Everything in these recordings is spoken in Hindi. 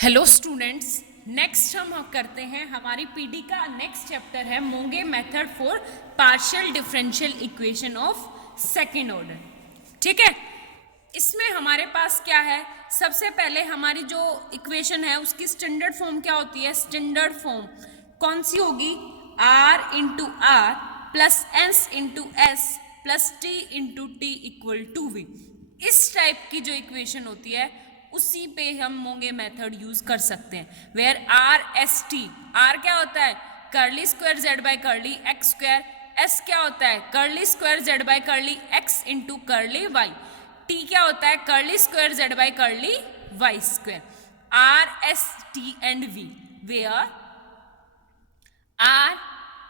हेलो स्टूडेंट्स, नेक्स्ट हम करते हैं हमारी पीडी का नेक्स्ट चैप्टर है Monge method for partial differential equation of second order. ठीक है, इसमें हमारे पास क्या है, सबसे पहले हमारी जो इक्वेशन है उसकी स्टैंडर्ड फॉर्म क्या होती है। स्टैंडर्ड फॉर्म कौन सी होगी, R into R plus S into S plus T into T equal to V. इस टाइप की जो इक्वेशन होती है उसी पे हम मोंगे मेथड यूज कर सकते हैं। Where R S T, R क्या होता है curly square Z by curly X square, S क्या होता है curly square Z by curly X into curly Y, T क्या होता है curly square Z by curly Y square. R S T and V, where R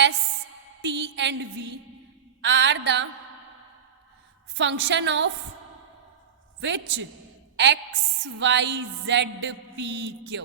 S T and V are the function of which X Y Z P Q.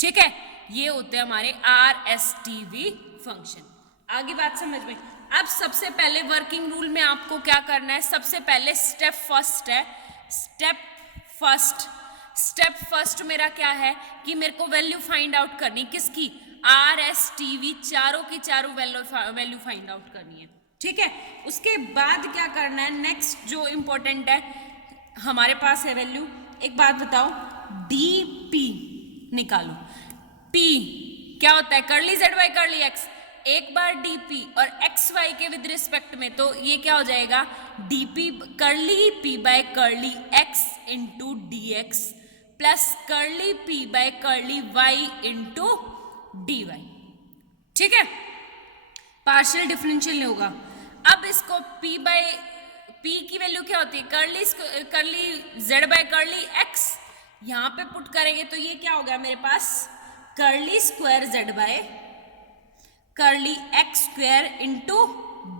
ठीक है, ये होते हैं हमारे are S T we function. आगे बात समझ में। अब सबसे पहले वर्किंग रूल में आपको क्या करना है, सबसे पहले स्टेप फर्स्ट है। स्टेप फर्स्ट मेरा क्या है कि मेरे को वैल्यू फाइंड आउट करनी, किसकी, आर एस टी वी, चारों की चारों वैल्यू फाइंड आउट करनी है। ठीक है, उसके बाद क्या करना है, नेक्स्ट जो इंपॉर्टेंट है हमारे पास है वैल्यू। एक बात बताओ, डी पी निकालो। पी क्या होता है curly Z Y curly X, एक बार डी पी और एक्स वाई के विद रिस्पेक्ट में, तो ये क्या हो जाएगा D P curly P by curly X into D X plus curly P by curly Y into D Y. ठीक है, पार्शियल डिफरेंशियल नहीं होगा। अब इसको पी की वैल्यू क्या होती है curly Z by curly X, यहां पे पुट करेंगे तो ये क्या हो गया मेरे पास curly square Z by curly X square into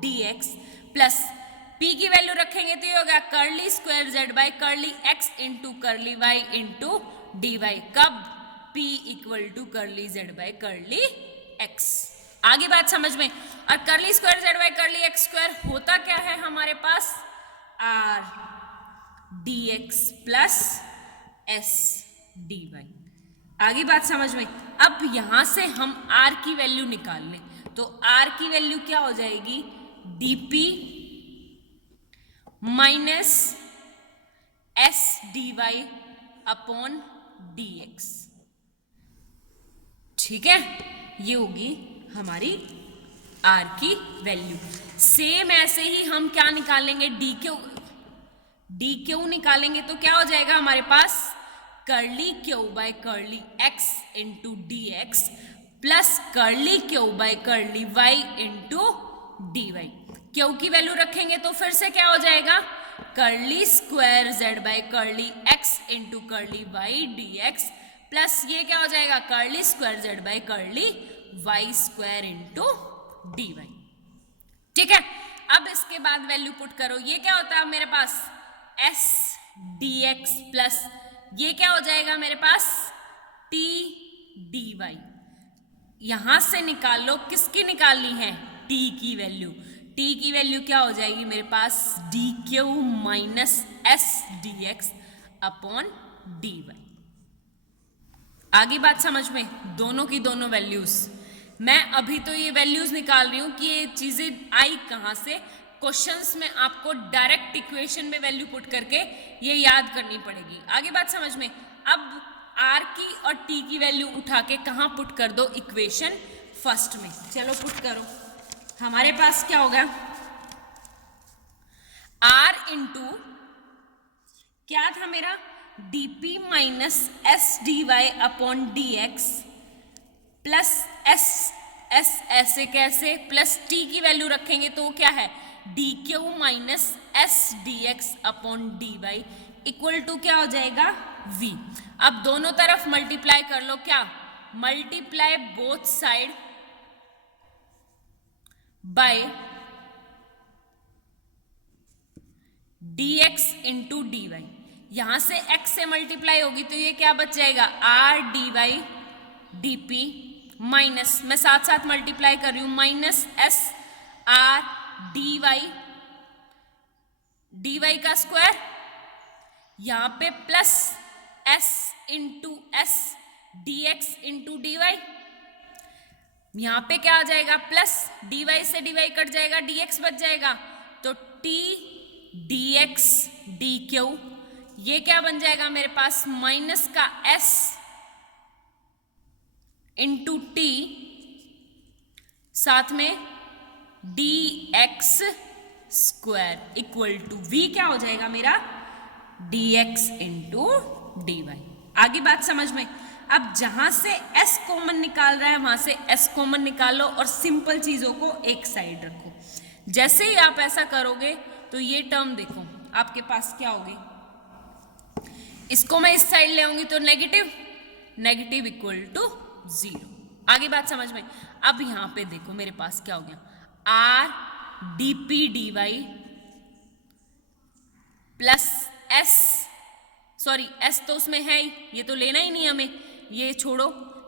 D X plus P की वैल्यू रखेंगे तो ये हो गया curly square Z by curly X into curly Y into D Y. कब P equal to curly Z by curly X. आगे बात समझ में। और curly square Z by curly X square होता क्या है हमारे पास R D X plus S D Y. आगे बात समझ में। अब यहां से हम आर की वैल्यू निकाल लें तो आर की वैल्यू क्या हो जाएगी D P minus S D Y upon D X. ठीक है, ये होगी हमारी आर की वैल्यू। सेम ऐसे ही हम क्या निकालेंगे डी क्यू निकालेंगे तो क्या हो जाएगा हमारे पास curly Q by curly X into D X plus curly Q by curly Y into D Y. Q की वैल्यू रखेंगे तो फिर से क्या हो जाएगा curly square Z by curly X into curly Y D X plus ये क्या हो जाएगा curly square Z by curly Y square into D Y. ठीक है, अब इसके बाद वैल्यू पुट करो, ये क्या होता है मेरे पास एस डी एक्स प्लस ये क्या हो जाएगा मेरे पास टी डी वाई। यहां से निकाल लो, किसकी निकालनी है टी की वैल्यू। टी की वैल्यू क्या हो जाएगी मेरे पास D Q minus S D X upon D Y. आगे बात समझ में, दोनों की दोनों वैल्यूज। मैं अभी तो ये वैल्यूज निकाल रही हूं कि ये चीजें आई कहां से। क्वेश्चंस में आपको डायरेक्ट इक्वेशन में वैल्यू पुट करके ये याद करनी पड़ेगी। आगे बात समझ में। अब आर की और टी की वैल्यू उठा के कहां पुट कर दो इक्वेशन फर्स्ट में। चलो पुट करो, हमारे पास क्या होगा आर इंटू क्या था मेरा D P minus S D Y upon D X plus S ऐसे कैसे प्लस टी की वैल्यू रखेंगे तो क्या है D Q minus S D X upon D Y equal to क्या हो जाएगा v। अब दोनों तरफ मल्टीप्लाई कर लो, क्या multiply both side by D X into D Y. यहां से x से मल्टीप्लाई होगी तो ये क्या बच जाएगा R D Y D P minus, मैं साथ साथ मल्टीप्लाई कर रही हूं, minus S R D Y का स्क्वायर, यहां पे plus S into S D X into D Y, यहां पे क्या आ जाएगा प्लस, डी वाई से डी वाई कट जाएगा, डी एक्स बच जाएगा, तो T D X D Q, ये क्या बन जाएगा मेरे पास माइनस का एस इंटू टी, साथ में D X square equal to V क्या हो जाएगा मेरा D X into D Y. आगे बात समझ में। अब जहां से s कॉमन निकाल रहा है वहां से s कॉमन निकालो और सिंपल चीजों को एक साइड रखो। जैसे ही आप ऐसा करोगे तो ये टर्म देखो आपके पास क्या होगी, इसको मैं इस साइड ले आऊंगी तो नेगेटिव, नेगेटिव इक्वल टू 0। आगे बात समझ में। अब यहां पे देखो मेरे पास क्या हो गया, R D P D Y plus S, sorry S तो उसमें है ही, ये तो लेना ही नहीं हमें, ये छोड़ो,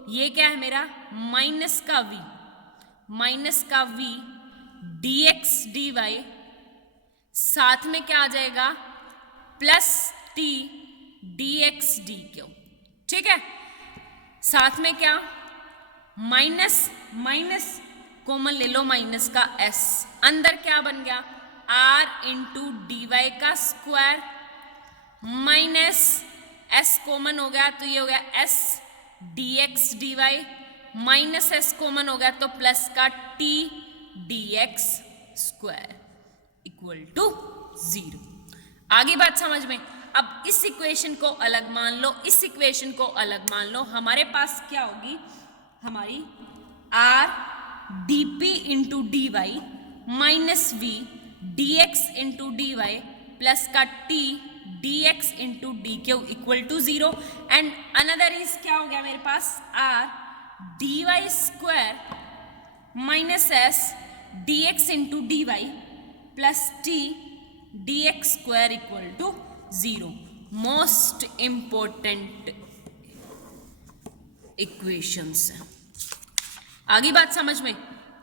ये क्या है मेरा माइनस का v D X D Y, साथ में क्या आ जाएगा plus T D X D Q. ठीक है, साथ में क्या माइनस माइनस कॉमन ले लो, माइनस का s, अंदर क्या बन गया r इंटू डी वाई का स्क्वायर माइनस s कॉमन हो गया तो ये हो गया s D X D Y, minus s common हो गया तो प्लस का t D X square equal to 0। आगे बात समझ में। अब इस इक्वेशन को अलग मान लो, इस इक्वेशन को अलग मान लो, हमारे पास क्या होगी हमारी r D P into D Y minus v D X into D Y plus का t D X into D Q equal to 0 and another is क्या हो गया मेरे पास r D Y square minus S D X into D Y plus T D X square equal to 0। Most important equations. आगे बात समझ में।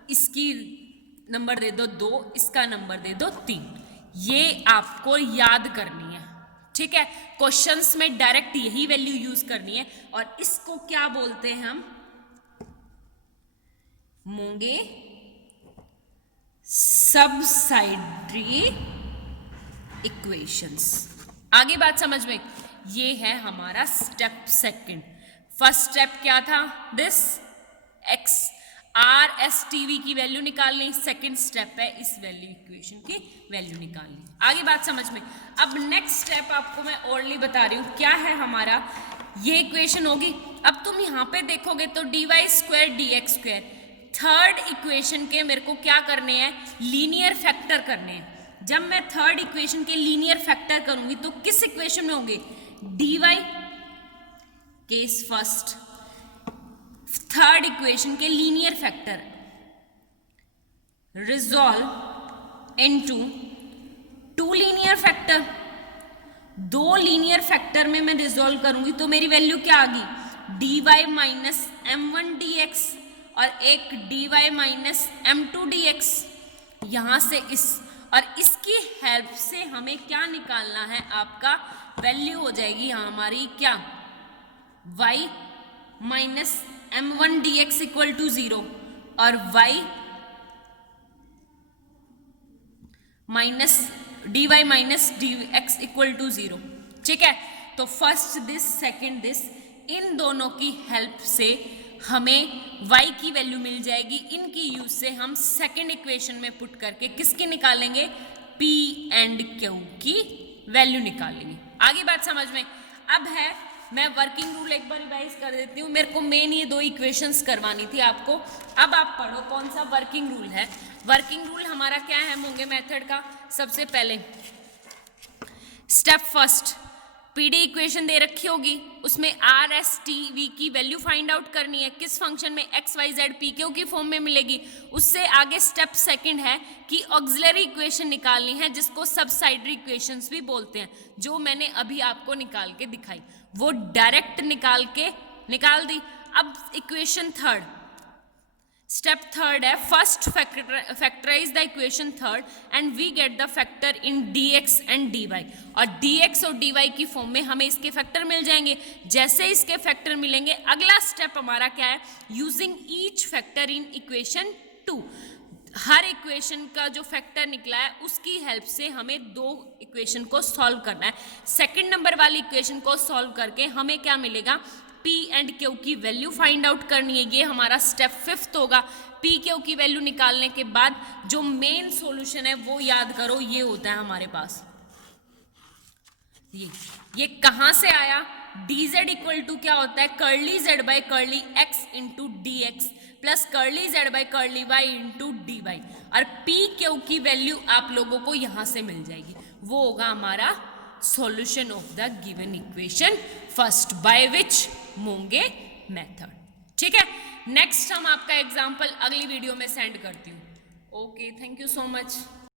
इसकी नंबर दे दो 2, इसका नंबर दे दो 3, ये आपको याद करनी है। ठीक है, क्वेश्चंस में डायरेक्ट यही वैल्यू यूज करनी है और इसको क्या बोलते हैं हम, मोंगे सबसाइडरी इक्वेशंस। आगे बात समझ में। ये है हमारा स्टेप सेकंड। फर्स्ट स्टेप क्या था, this x are S T V की वैल्यू निकालनी, सेकंड स्टेप है इस वैल्यू इक्वेशन की वैल्यू निकालनी। आगे बात समझ में। अब नेक्स्ट स्टेप आपको मैं ओरली बता रही हूँ क्या है हमारा, ये इक्वेशन होगी। अब तुम यहाँ पे देखोगे तो D Y square D X square, third equation के मेरे को क्या करने हैं, लीनियर फैक्टर करने हैं। जब मैं थर्ड इक्वेशन के लीनियर फैक्टर करूंगी तो किस इक्वेशन में होंगे, D Y case first, third equation के linear factor resolve into two linear factor. 2 linear factor में मैं रिजॉल्व करूंगी तो मेरी वैल्यू क्या आ गई, D Y minus M one D X और एक D Y minus M two D X. यहां से इस और इसकी हेल्प से हमें क्या निकालना है, आपका वैल्यू हो जाएगी यहाँ हमारी क्या, y minus M one D X equal to 0 और y minus D Y minus D X equal to 0। ठीक है, तो फर्स्ट दिस सेकंड दिस, इन दोनों की हेल्प से हमें y की वैल्यू मिल जाएगी। इनकी यूज से हम सेकंड इक्वेशन में पुट करके किसकी निकालेंगे, p एंड q की वैल्यू निकालेंगे। आगे बात समझ में। अब है, मैं वर्किंग रूल एक बार रिवाइज कर देती हूँ। मेरे को मेन ये 2 इक्वेशंस करवानी थी आपको। अब आप पढ़ो कौन सा वर्किंग रूल है। वर्किंग रूल हमारा क्या है मोंगे मेथड का, सबसे पहले स्टेप फर्स्ट, पीडी इक्वेशन दे रखी होगी, उसमें आर एस टी वी की वैल्यू फाइंड आउट करनी है। किस फंक्शन में, X Y Z P Q की फॉर्म में मिलेगी। उससे आगे स्टेप सेकंड है कि ऑक्सिलरी इक्वेशन निकालनी है, जिसको सबसाइडरी इक्वेशंस भी बोलते हैं, जो मैंने अभी आपको निकाल के दिखाई, वो डायरेक्ट निकाल दी। अब इक्वेशन थर्ड, स्टेप थर्ड है first factorise the equation third and we get the factor in dx and dy, और dx और dy की फॉर्म में हमें इसके फैक्टर मिल जाएंगे। जैसे इसके फैक्टर मिलेंगे अगला स्टेप हमारा क्या है, using each factor in equation 2, her equation का जो फैक्टर निकला है उसकी हेल्प से हमें दो इक्वेशन को सॉल्व करना है। सेकंड नंबर वाली इक्वेशन को सॉल्व करके हमें क्या मिलेगा, P एंड Q की वैल्यू फाइंड आउट करनी है। ये हमारा स्टेप 5th होगा। P Q की वैल्यू निकालने के बाद जो मेन सॉल्यूशन है वो याद करो, ये होता है हमारे पास, ये कहां से आया, dz इक्वल टू क्या होता है, curly z by curly x into D X plus curly z by curly y into D Y, और P Q की वैल्यू आप लोगों को यहां से मिल जाएगी। वो होगा हमारा solution of the given equation first by which Monge method. ठीक है, नेक्स्ट हम आपका एग्जाम्पल अगली वीडियो में सेंड करती हूँ। Okay, thank you so much.